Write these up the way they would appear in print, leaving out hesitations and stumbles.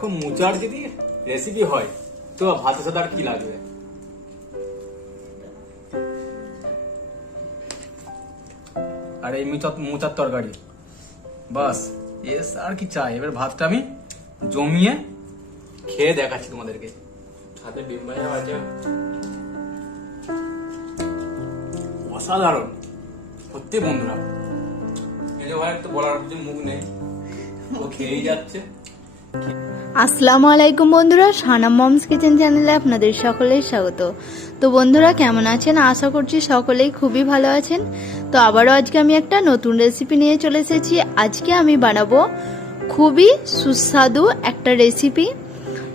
এরকম মোচার যদি রেসিপি হয় তো ভাতের সাথে আর কি লাগবে। আর এই মোচার তরকারি বাস, এস আর কি চাই। এবার ভাতটা আমি জমিয়ে খেয়ে দেখাচ্ছি তোমাদেরকে। হাতে ডিম ভাজা আছে, অসাধারণ সত্যি বন্ধুরা। এই ভাই তো বলার কিছু মুখ নেই, ও খেয়েই যাচ্ছে। আসসালামু আলাইকুম বন্ধুরা, সানাম মমস কিচেন চ্যানেলে আপনাদের সকলেই স্বাগত। তো বন্ধুরা কেমন আছেন? আশা করছি সকলেই খুবই ভালো আছেন। তো আবারও আজকে আমি একটা নতুন রেসিপি নিয়ে চলে এসেছি। আজকে আমি বানাবো খুবই সুস্বাদু একটা রেসিপি।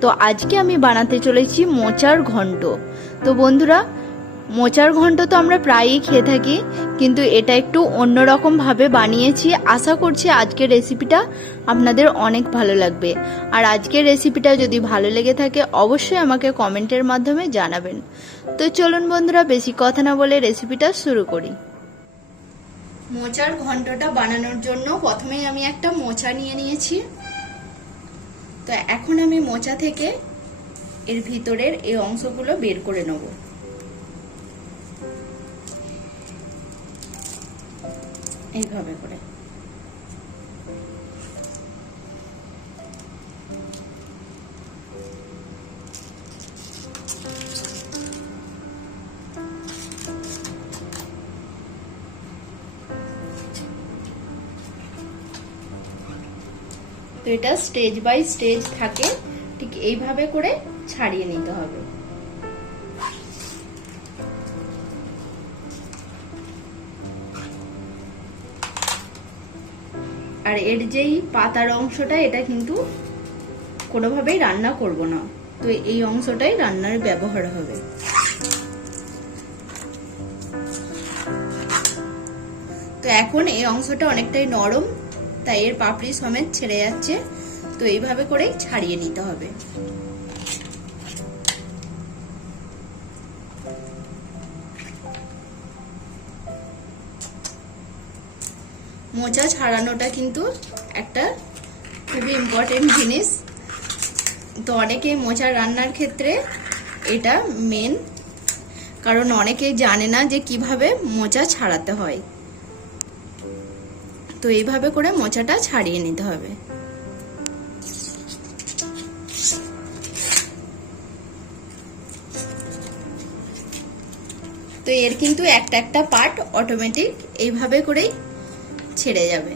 তো আজকে আমি বানাতে চলেছি মোচার ঘন্ট। তো বন্ধুরা, মোচার ঘন্ট তো আমরা প্রায়ই খেয়ে থাকি, কিন্তু এটা একটু অন্যরকম ভাবে বানিয়েছি। আশা করছি আজকের রেসিপিটা আপনাদের অনেক ভালো লাগবে। আর আজকের রেসিপিটা যদি ভালো লেগে থাকে অবশ্যই আমাকে কমেন্টের মাধ্যমে জানাবেন। তো চলুন বন্ধুরা, বেশি কথা না বলে রেসিপিটা শুরু করি। মোচার ঘন্টটা বানানোর জন্য প্রথমেই আমি একটা মোচা নিয়ে নিয়েছি। তো এখন আমি মোচা থেকে এর ভিতরের এই অংশগুলো বের করে নেব। এইভাবে করে তো এটা স্টেজ বাই স্টেজ থাকে, ঠিক এইভাবে করে ছাড়িয়ে নিতে হবে। আর এর যেই পাতার অংশটা, এটা কিন্তু কোনোভাবেই রান্না করব না, তো এই অংশটাই রান্নার ব্যবহার হবে। তো এখন এই অংশটা অনেকটাই নরম, তাই এর পাপড়ি সমেত ছেড়ে যাচ্ছে। তো এইভাবে করেই ছাড়িয়ে নিতে হবে। মোচা ছাড়ানোটা কিন্তু একটা খুবই ইম্পর্টেন্ট জিনিস। তো অনেকে মোচা রান্নার ক্ষেত্রে এটা মেন, কারণ অনেকেই জানে না যে কিভাবে মোচা ছাড়াতে হয়। তো এইভাবে করে মোচাটা ছাড়িয়ে নিতে হবে। তো এর কিন্তু একটা একটা পার্ট অটোমেটিক এইভাবে করেই ছেড়ে যাবে।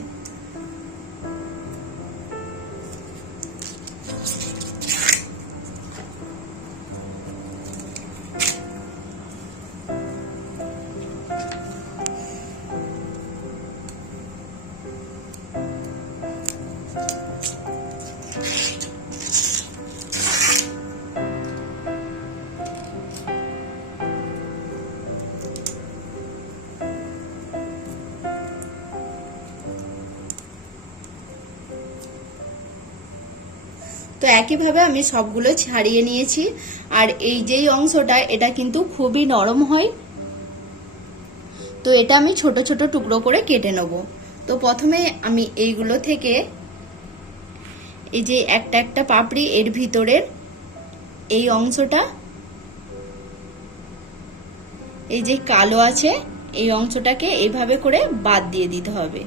তো একইভাবে আমি সবগুলো ছাড়িয়ে নিয়েছি। আর এই যেই অংশটা, এটা কিন্তু খুবই নরম হয়। তো এটা আমি ছোট ছোট টুকরো করে কেটে নেব। তো প্রথমে আমি এইগুলো থেকে এই যে একটা একটা পাপড়ি, এর ভিতরের এই অংশটা, এই যে কালো আছে এই অংশটাকে এইভাবে করে বাদ দিয়ে দিতে হবে।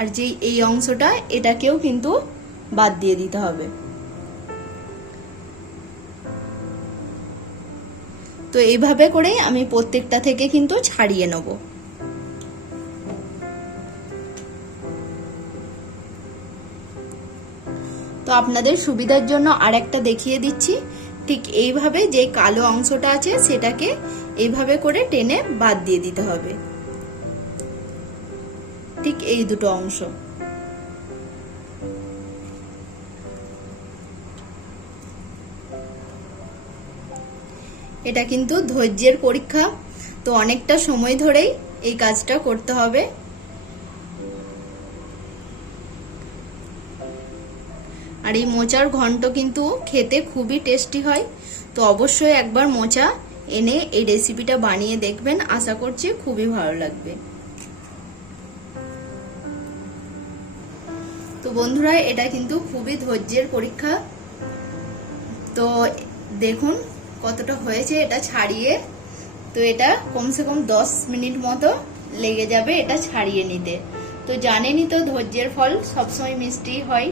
আর যে এই অংশটা, এটাকেও কিন্তু বাদ দিয়ে দিতে হবে। তো এইভাবে করে আমি প্রত্যেকটা থেকে কিন্তু ছাড়িয়ে নেব। তো আপনাদের সুবিধার জন্য আরেকটা দেখিয়ে দিচ্ছি। ঠিক এইভাবে যে কালো অংশটা আছে সেটাকে এইভাবে করে টেনে বাদ দিয়ে দিতে হবে। ঠিক এই দুটো অংশ। এটা কিন্তু ধৈর্যের পরীক্ষা, তো অনেকটা সময় ধরেই এই কাজটা করতে হবে। আর এই মোচার ঘন্ট কিন্তু খেতে খুবই টেস্টি হয়। তো অবশ্যই একবার মোচা এনে এই রেসিপিটা বানিয়ে দেখবেন, আশা করছি খুবই ভালো লাগবে। তো বন্ধুরা এটা কিন্তু খুবই ধৈর্যের পরীক্ষা। তো দেখুন কতটা হয়েছে এটা ছাড়িয়ে। তো এটা কমসে কম 10 মিনিট মতো লেগে যাবে এটা ছাড়িয়ে নিতে। তো জানেনই তো ধৈর্যের ফল সবসময় মিষ্টি হয়।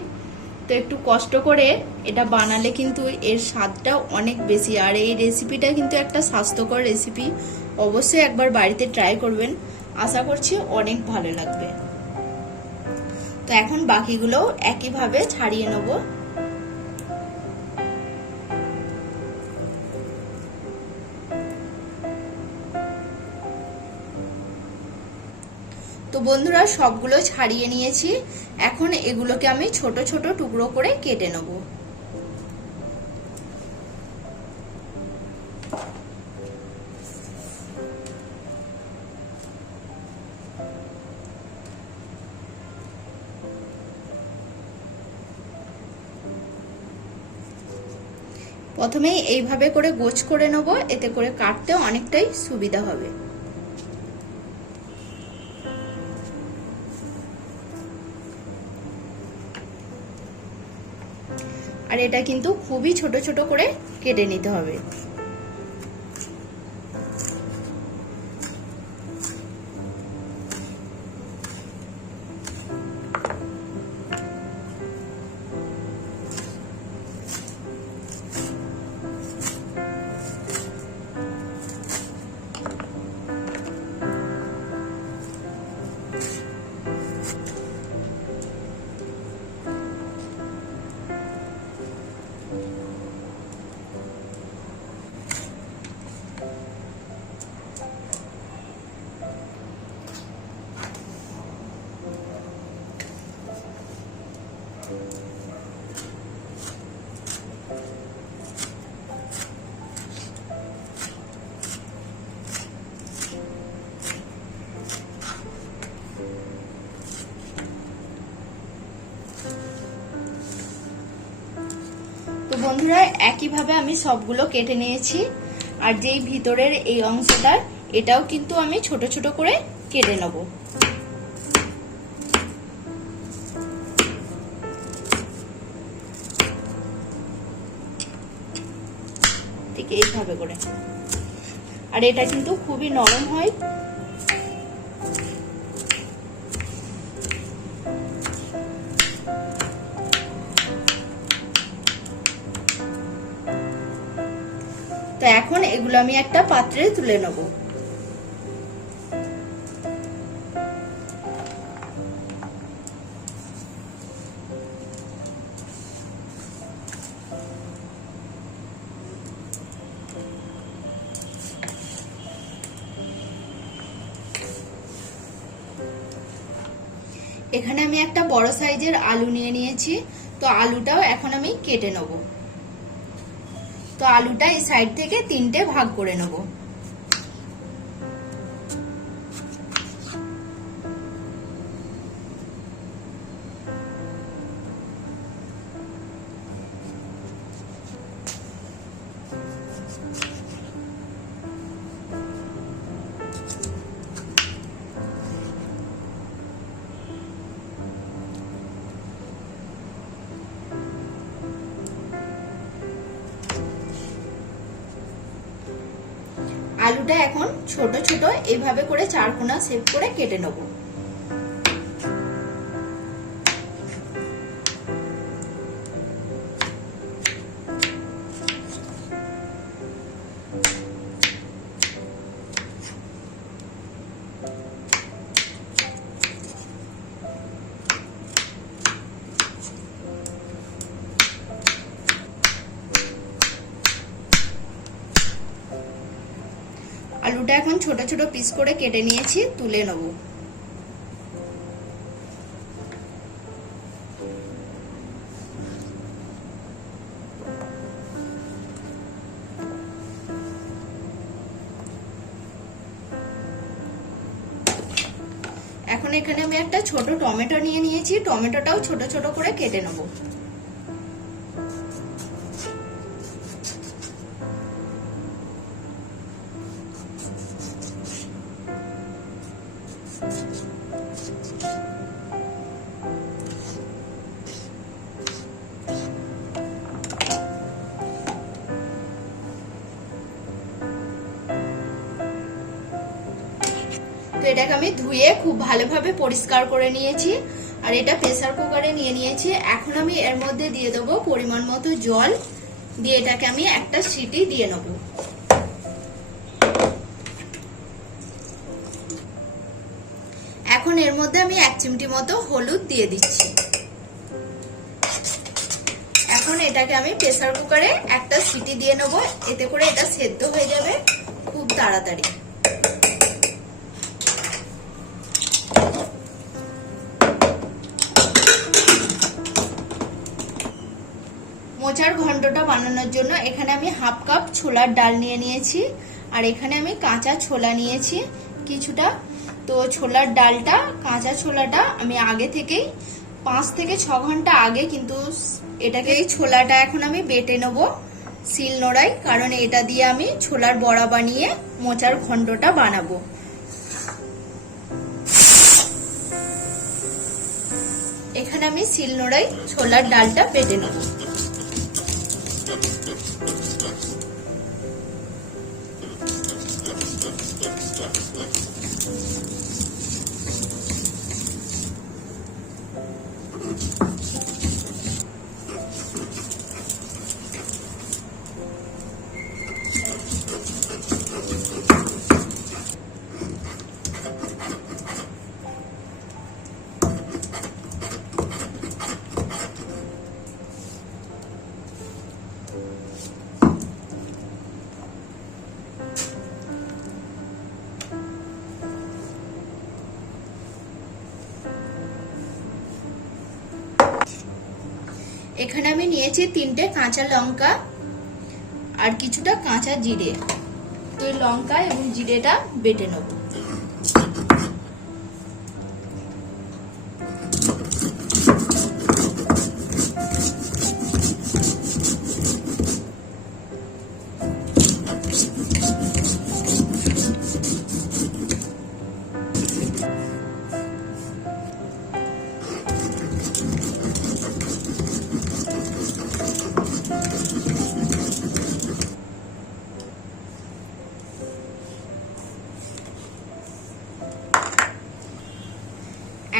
তো একটু কষ্ট করে এটা বানালে কিন্তু এর স্বাদটা অনেক বেশি। আর এই রেসিপিটা কিন্তু একটা স্বাস্থ্যকর রেসিপি, অবশ্যই একবার বাড়িতে ট্রাই করবেন, আশা করছি অনেক ভালো লাগবে। তো এখন বাকিগুলো একইভাবে ছাড়িয়ে নেব। তো বন্ধুরা সবগুলো ছাড়িয়ে নিয়েছি, এখন এগুলোকে আমি ছোট ছোট টুকরো করে কেটে নেব। প্রথমেই এইভাবে করে গোছ করে নেব, এতে করে কাটতে অনেকটাই সুবিধা হবে। আর এটা কিন্তু খুবই ছোট ছোট করে কেটে নিতে হবে। তো বন্ধুরা একইভাবে আমি সবগুলো কেটে নিয়েছি। আর যেই ভিতরের এই অংশটা, এটাও কিন্তু আমি ছোট ছোট করে কেটে নেব। ঠিক এইভাবে করে। আর এটা কিন্তু খুবই নরম হয়। তো এখন এগুলো আমি একটা পাত্রে তুলে নেব। এখানে আমি একটা বড় সাইজের আলু নিয়ে নিয়েছি। তো আলুটাও এখন আমি কেটে নেব। তো আলুটা এই সাইড থেকে 3টে ভাগ করে নেব। আলুটা এখন ছোট ছোট এইভাবে করে চারকোনা শেপ করে কেটে নেব। আলুটা এখন ছোট ছোট পিস করে কেটে নিয়েছি, তুলে নেব। এখন এখানে আমি একটা ছোট টমেটো নিয়ে নিয়েছি, টমেটোটাও ছোট ছোট করে কেটে নেব। তো এটাকে আমি ধুয়ে খুব ভালোভাবে পরিষ্কার করে নিয়েছি আর এটা প্রেসার কুকারে নিয়ে নিয়েছি। এখন আমি এর মধ্যে দিয়ে দেবো পরিমাণ মতো জল, দিয়ে এটাকে আমি একটা সিটি দিয়ে নেব। এখন এর মধ্যে আমি 1 চিমটি মতো হলুদ দিয়ে দিচ্ছি। এখন এটাকে আমি প্রেসার কুকারে একটা সিটি দিয়ে নেব, এতে করে এটা সেদ্ধ হয়ে যাবে খুব তাড়াতাড়ি। মোচার ঘন্টটা বানানোর জন্য এখানে আমি 1/2 কাপ ছোলার ডাল নিয়ে নিয়েছি আর এখানে আমি কাঁচা ছোলা নিয়েছি কিছুটা। তো ছোলার ডালটা, কাঁচা ছোলাটা আমি আগে থেকেই 5 থেকে 6 ঘন্টা আগে কিন্তু এটাকে, এই ছোলাটা এখন আমি বেটে নেব শিল নোড়ায়, কারণ এটা দিয়ে আমি ছোলার বড়া বানিয়ে মোচার ঘন্টটা বানাবো। এখানে আমি শিল নোড়ায় ছোলার ডালটা বেটে নেব। এখানে আমি নিয়েছি 3টে কাঁচা লঙ্কা আর কিছুটা কাঁচা জিরে। তো এই লঙ্কা এবং জিরেটা বেটে নেব।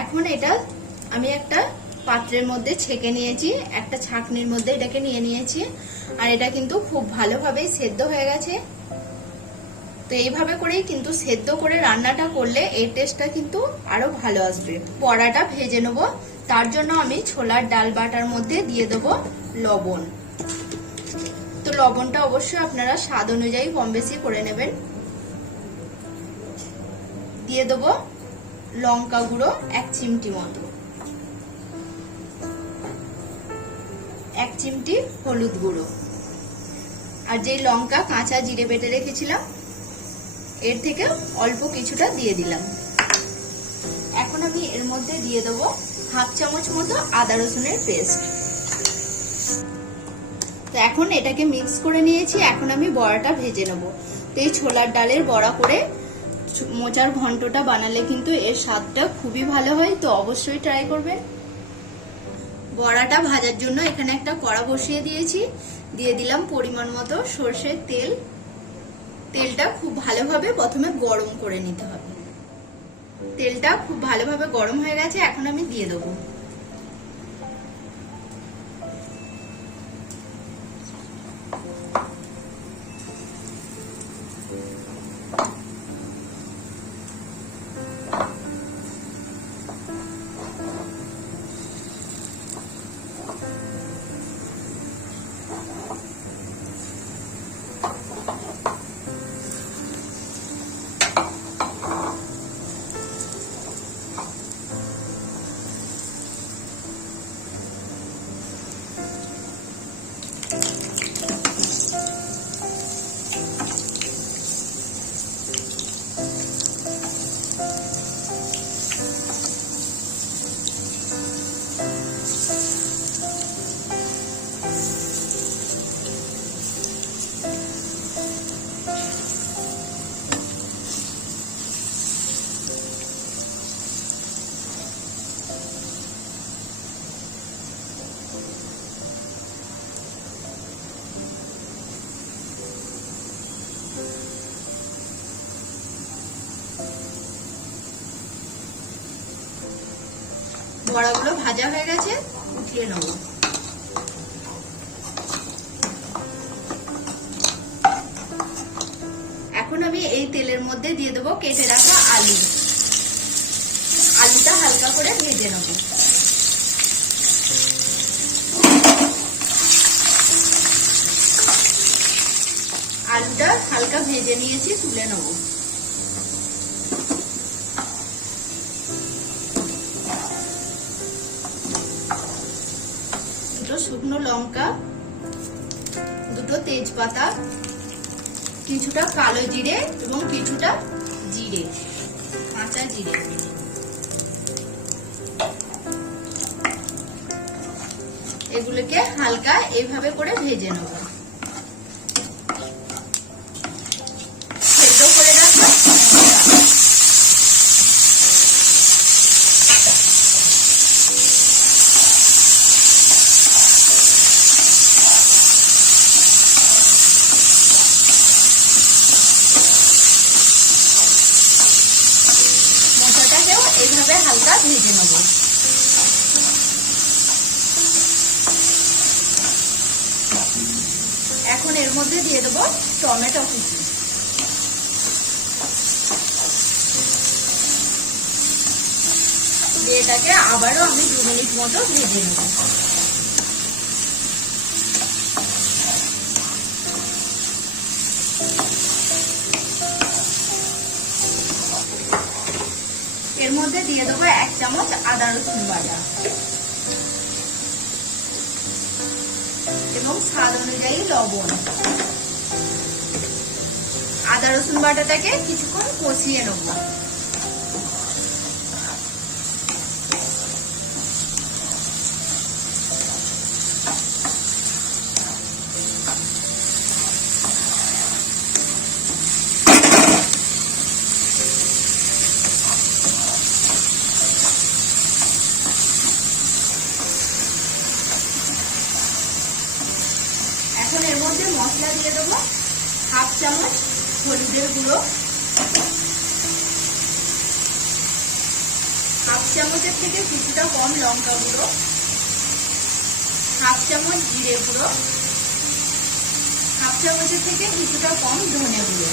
এখন এটা আমি একটা পাত্রের মধ্যে ছেঁকে নিয়েছি, একটা ছাঁকনির মধ্যে এটাকে নিয়ে নিয়েছি আর এটা কিন্তু খুব ভালোভাবে সেদ্ধ হয়ে গেছে। তো এইভাবে করেই কিন্তু সেদ্ধ করে রান্নাটা করলে এই টেস্টটা কিন্তু আরো ভালো আসবে। বড়াটা ভেজে নেব, তার জন্য আমি ছোলার ডাল বাটার মধ্যে দিয়ে দেবো লবণ। তো লবণটা অবশ্যই আপনারা স্বাদ অনুযায়ী কম বেশি করে নেবেন। দিয়ে দেবো লঙ্কা গুঁড়ো 1 চিমটি মতো, 1 চিমটি হলুদ গুঁড়ো আর যেই লঙ্কা কাঁচা জিরে বেটে রেখেছিলাম এর থেকে অল্প কিছুটা দিয়ে দিলাম। এখন আমি এর মধ্যে দিয়ে দেবো 1/2 চামচ মতো আদা রসুনের পেস্ট। তো এখন এটাকে মিক্স করে নিয়েছি, এখন আমি বড়াটা ভেজে নেব। তো এই ছোলার ডালের বড়া করে মোচার ঘন্টটা বানালে কিন্তু এর স্বাদটা খুবই ভালো হয়, তো অবশ্যই ট্রাই করবেন। বড়াটা ভাজার জন্য এখানে একটা কড়া বসিয়ে দিয়েছি, দিয়ে দিলাম পরিমাণ মতো সরষের তেল। তেলটা খুব ভালোভাবে প্রথমে গরম করে নিতে হবে। তেলটা খুব ভালোভাবে গরম হয়ে গেছে, এখন আমি দিয়ে দেবো বড়াগুলো ভাজা হয়ে গেছে, উঠিয়ে নেব। এখন আমি এই তেলের মধ্যে দিয়ে দেবো কেটে রাখা আলু। আলুটা হালকা করে ভেজে নেব। আলুটা হালকা ভেজে নিয়েছি, তুলে নেব। দুটো শুকনো লঙ্কা, দুটো তেজপাতা, কিছুটা কালো জিরে এবং কিছুটা জিরে, কাঁচা জিরে। এগুলোকে হালকা এইভাবে করে ভেজে নেব। সেদ্ধ করে রাখবো। মশলাটাকেও এইভাবে হালকা ভেজে নেব। এখন এর মধ্যে দিয়ে দেবো টমেটো কুচি। এটাকে আবারও আমি 2 মিনিট মতো ভেজে নেব। এর মধ্যে দিয়ে দেবো 1 চামচ আদা রসুন বাটা এবং স্বাদ অনুযায়ী লবণ। আদা রসুন বাটাটাকে কিছুক্ষণ কষিয়ে নেব। এখন এর মধ্যে মশলা দিয়ে দেবো 1/2 চামচ হলুদের গুঁড়ো, 1/2 চামচের থেকে কিছুটা কম লঙ্কা গুঁড়ো, 1/2 চামচ জিরে গুঁড়ো, 1/2 চামচের থেকে কিছুটা কম ধনে গুঁড়ো।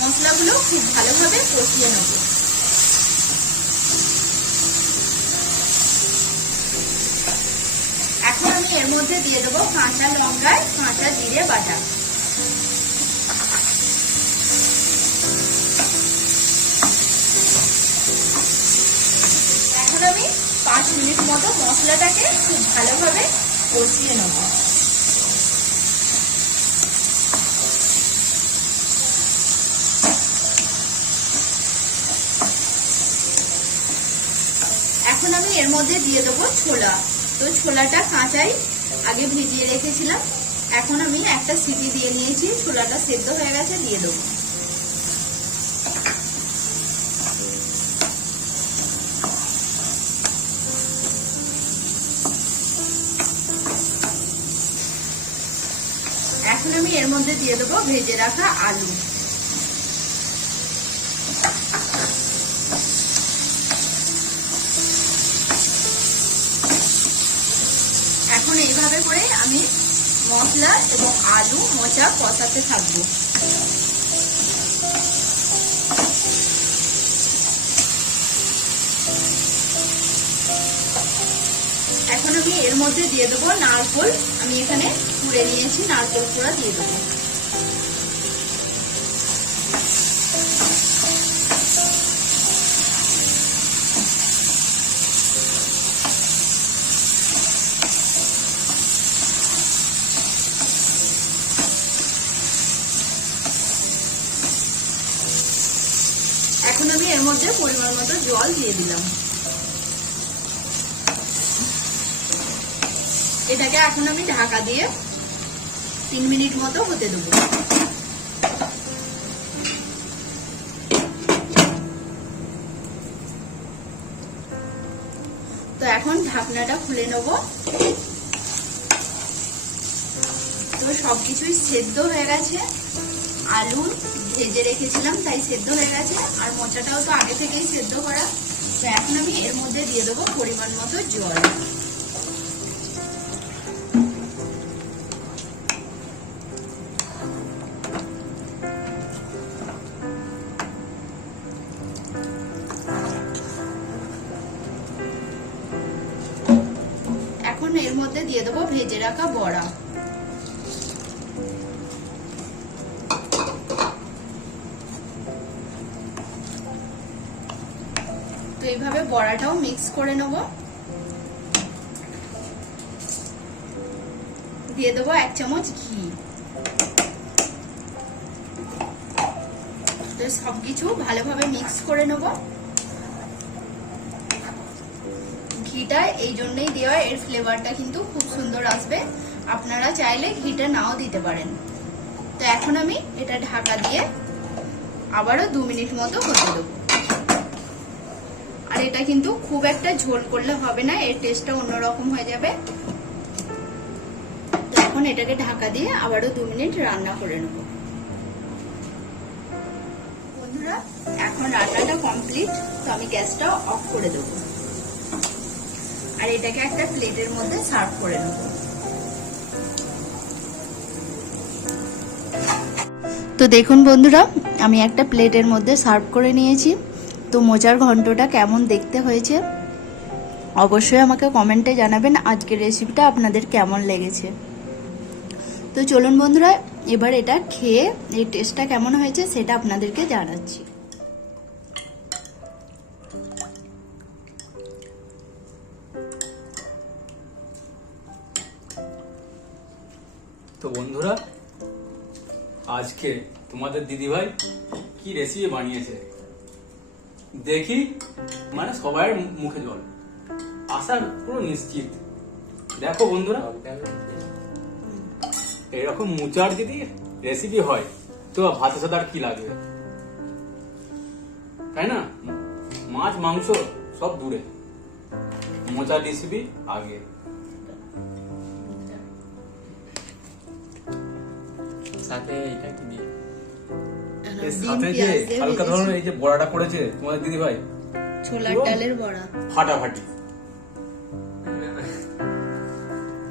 মশলাগুলো খুব ভালোভাবে কষিয়ে নেব। এখন আমি এর মধ্যে দিয়ে দেবো কাঁচা লঙ্কার কাঁচা জিরে বাটা। এখন আমি 5 মিনিট মতো মশলাটাকে খুব ভালোভাবে কষিয়ে নেব। এখন আমি এর মধ্যে দিয়ে দেবো ছোলা। তো ছোলাটা কাঁচাই আগে ভিজিয়ে রেখেছিলাম। এখন আমি একটা সিটি দিয়ে নিয়েছি, ছোলাটা সেদ্ধ হয়ে গেছে, দিয়ে দেবো। এখন আমি এর মধ্যে দিয়ে দেবো ভেজে রাখা আলু। এখন এইভাবে করে আমি মশলা এবং আলু মোচা কষাতে থাকবো। এখন আমি এর মধ্যে দিয়ে দেবো নারকেল। আমি এখানে কুড়ে নিয়েছি, নারকেল কুড়া দিয়ে দেবো। এখন আমি এর মধ্যে পরিমাণ মতো জল দিয়ে দিলাম। এটাকে এখন আমি ঢাকা দিয়ে 3 মিনিট মতো হতে দেবো। তো এখন ঢাকনাটা খুলে নেব। তো সবকিছুই সেদ্ধ হয়ে গেছে। আলু ভেজে রেখেছিলাম তাই সেদ্ধ হয়ে গেছে, আর মোচাটাও তো আগে থেকেই সেদ্ধ করা। তো এখন আমি এর মধ্যে দিয়ে দেবো পরিমাণ মতো জল। এখন এর মধ্যে দিয়ে দেবো ভেজে রাখা বড়া। তো এইভাবে বড়াটাও মিক্স করে নেব। দিয়ে দেবো 1 চামচ ঘি। তো সবকিছু ভালোভাবে মিক্স করে নেব। ঘিটা এই জন্যই দেওয়া, এর ফ্লেভারটা কিন্তু খুব সুন্দর আসবে। আপনারা চাইলে ঘিটা নাও দিতে পারেন। তো এখন আমি এটা ঢাকা দিয়ে আবারও 2 মিনিট মতো হতে দেবো। আর এটা কিন্তু খুব একটা ঝোল করলে হবে না, এর টেস্টটা অন্যরকম হয়ে যাবে। তো এখন এটাকে ঢাকা দিয়ে আবারও 2 মিনিট রান্না করে নেব। বন্ধুরা এখন রান্নাটা কমপ্লিট, তো আমি গ্যাসটা অফ করে দেবো আর এটাকে একটা প্লেটের মধ্যে সার্ভ করে নেব। তো দেখুন বন্ধুরা, আমি একটা প্লেটের মধ্যে সার্ভ করে নিয়েছি। তো মোচার ঘন্টটা কেমন দেখতে হয়েছে অবশ্যই আমাকে কমেন্টে জানাবেন। আজকের রেসিপিটা আপনাদের কেমন লেগেছে। তো চলুন বন্ধুরা, এবার এটা খেয়ে এই টেস্টটা কেমন হয়েছে সেটা আপনাদেরকে জানাচ্ছি। তো বন্ধুরা, আজকে তোমাদের দিদিভাই কি রেসিপি বানিয়েছে দেখি, মানে সবার মুখে জল আসার পুরো নিশ্চিত। দেখো বন্ধুরা, এরকম মোচার যদি রেসিপি হয় তো ভাতের সাথে আর কি লাগবে, তাই না? মাছ মাংস সব দূরে, মোচার রেসিপি আগে। সাথে এটা কি দিয়ে সাথে যে হালকা ধরনের এই যে বড়াটা করেছে তোমাদের দিদি ভাই, ছোলার ডালের বড়া ফাটাফাটি।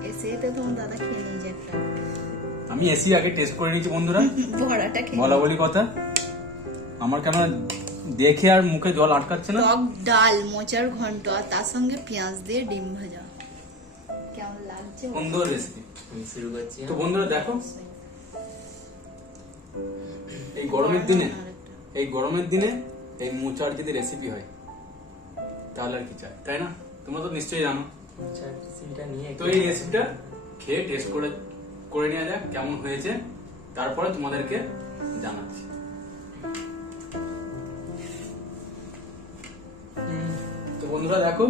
এসে তো তোমার দাদা খেয়ে নিয়েছে একটা। আমি এসি আগে টেস্ট করে নিয়েছি বন্ধুরা, বড়াটা খেয়ে বলা বলি কথা, আমার কেন দেখে আর মুখে জল আটকাচ্ছে না। টক ডাল, মোচার ঘন্ট আর তার সঙ্গে পেঁয়াজ দিয়ে ডিম ভাজা, কেমন লাগছে? সুন্দর রেসিপি। আমি শুরু করছি। তো বন্ধুরা দেখো, এই গরমের দিনে এই মোচার যদি রেসিপি হয় তাহলে আর কি চাই, তাই না? তোমরা তো নিশ্চয়ই জানো। আচ্ছা, রেসিপিটা নিয়ে তো এই রেসিপিটা খেয়ে টেস্ট করে নেওয়া যাক কেমন হয়েছে, তারপরে তোমাদেরকে জানাচ্ছি। তো বন্ধুরা দেখো,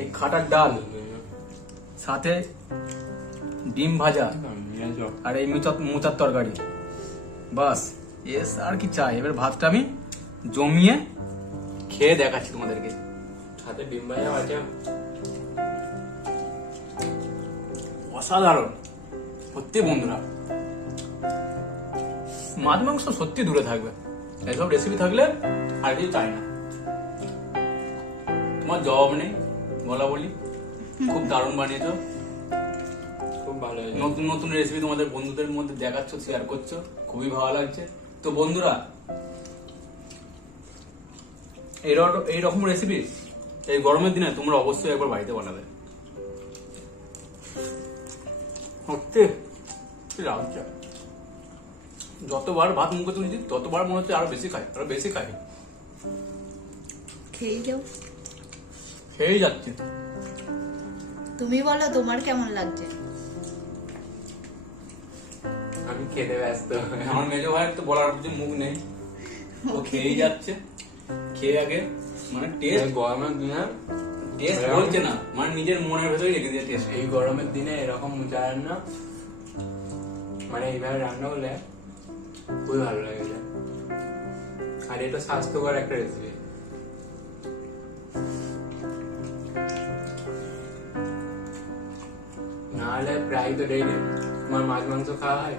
এই খাটার ডাল সাথে ডিম ভাজা আর এই মোচার তরকারি, বাস এস আর কি চাই। এবার ভাতটা আমি জমিয়ে খেয়ে দেখাচ্ছি তোমাদেরকে। সাথে ডিম ভাজা আছে। অসাধারণ সত্যি বন্ধুরা, মাছ মাংস সত্যি দূরে থাকবে, এসব রেসিপি থাকলে আর কিছু চাই না। তোমার জবাব নেই, বলা বলি। খুব দারুণ বানিয়েছো, খুব ভালো হয়েছে। নতুন নতুন রেসিপি তোমাদের বন্ধুদের মধ্যে দেখাচ্ছ, শেয়ার করছো, খুবই ভালো লাগছে। তো বন্ধুরা, এইরকম রেসিপি এই গরমের দিনে তোমরা অবশ্যই একবার বাড়িতে বানাবে। সত্যি লাগছে, যতবার ভাত মুখে তুলছি ততবার মনে হচ্ছে আরো বেশি খাই। খেয়ে যাও, খেয়েই যাচ্ছে। তুমি বলো তোমার কেমন লাগছে? আমি খেতে ব্যস্ত। আমার মেজো ভাইয়ের তো বলার কিছু মুখ নেই, ও খেয়েই যাচ্ছে। খেয়ে আগে মানে টেস্ট গরমের দিনে বলছে না, মানে নিজের মনের ভেতরে রেখে দিয়ে টেস্ট। এই গরমের দিনে এরকম মোচা রান্না, মানে এইভাবে রান্না হলে খুবই ভালো লাগে। আর এটা স্বাস্থ্যকর একটা রেসিপি। নাহলে প্রায় তো ডেইলি তোমার মাছ মাংস খাওয়া হয়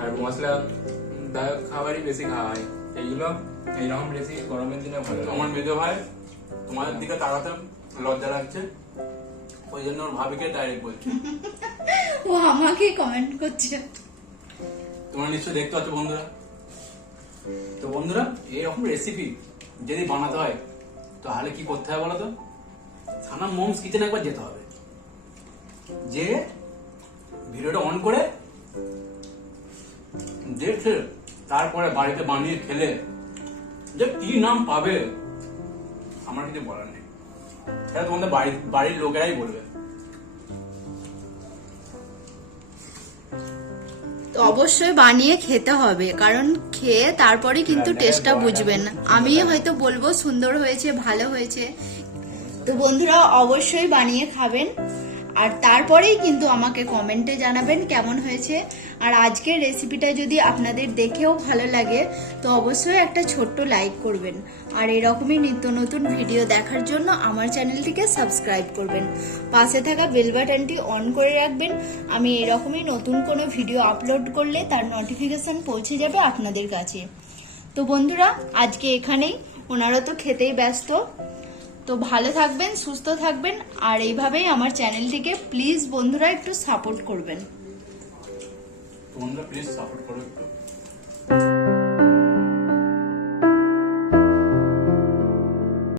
আর মশলা খাবারই বেশি খাওয়া হয়, এইগুলো এইরকম রেসিপি গরমের দিনে ভালো লাগে। আমার মেজো ভাই তোমাদের দিকে তাকাতে লজ্জা লাগছে, ওই জন্য ওর ভাবিকে ডাইরেক্ট বলছি। ও আমাকে কমেন্ট করছে। তোমরা নিশ্চয়ই দেখতে পাচ্ছ বন্ধুরা। তো বন্ধুরা এইরকম রেসিপি যদি বানাতে হয় তাহলে কি করতে হবে বলো তো? সানাম মমস কিচেন একবার যেতে হবে, যে ভিডিওটা অন করে দেখে তারপরে বাড়িতে বানিয়ে খেলে যে কি নাম পাবে আমার কিছু বলার নেই, সেটা তোমাদের বাড়ির লোকেরাই বলবে। তো অবশ্যই বানিয়ে খেতে হবে, কারণ খেয়ে তারপরে কিন্তু টেস্টটা বুঝবেন। আমি হয়তো বলবো সুন্দর হয়েছে, ভালো হয়েছে, তো বন্ধুরা অবশ্যই বানিয়ে খাবেন আর তারপরেই কিন্তু আমাকে কমেন্টে জানাবেন কেমন হয়েছে। আর আজকের রেসিপিটা যদি আপনাদের দেখেও ভালো লাগে তো অবশ্যই একটা ছোট্ট লাইক করবেন, আর এরকমই নিত্য নতুন ভিডিও দেখার জন্য আমার চ্যানেলটিকে সাবস্ক্রাইব করবেন, পাশে থাকা বেল বাটনটি অন করে রাখবেন। আমি এরকমই নতুন কোনো ভিডিও আপলোড করলে তার নোটিফিকেশন পৌঁছে যাবে আপনাদের কাছে। তো বন্ধুরা আজকে এখানেই, ওনারা তো খেতেই ব্যস্ত। তো ভালো থাকবেন, সুস্থ থাকবেন, আর এইভাবেই আমার চ্যানেলটিকে প্লিজ বন্ধুরা একটু সাপোর্ট করবেন। তোমরা প্লিজ সাপোর্ট করো।